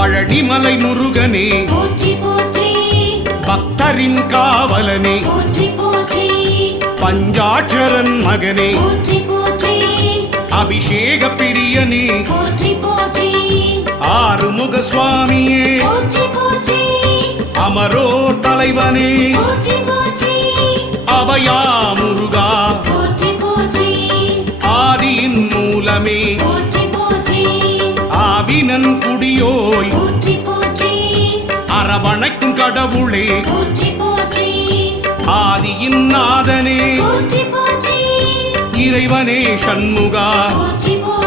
பழனிமலை முருகனே போற்றி போற்றி பக்தரின் காவலனே போற்றி போற்றி பஞ்சாட்சரன் மகனே போற்றி போற்றி அபிஷேக பிரியனே போற்றி போற்றி ஆறுமுக சுவாமியே போற்றி போற்றி அமரோர் தலைவனே போற்றி போற்றி அபயா முருகா போற்றி போற்றி ஆதியின் மூலமே போற்றி போற்றி ஆவினன் குடியோய் போற்றி போற்றி அரவணைக்கும் கடவுளே போற்றி போற்றி ஆதியின் நாதனே போற்றி போற்றி இறைவனே சண்முகா போற்றி போற்றி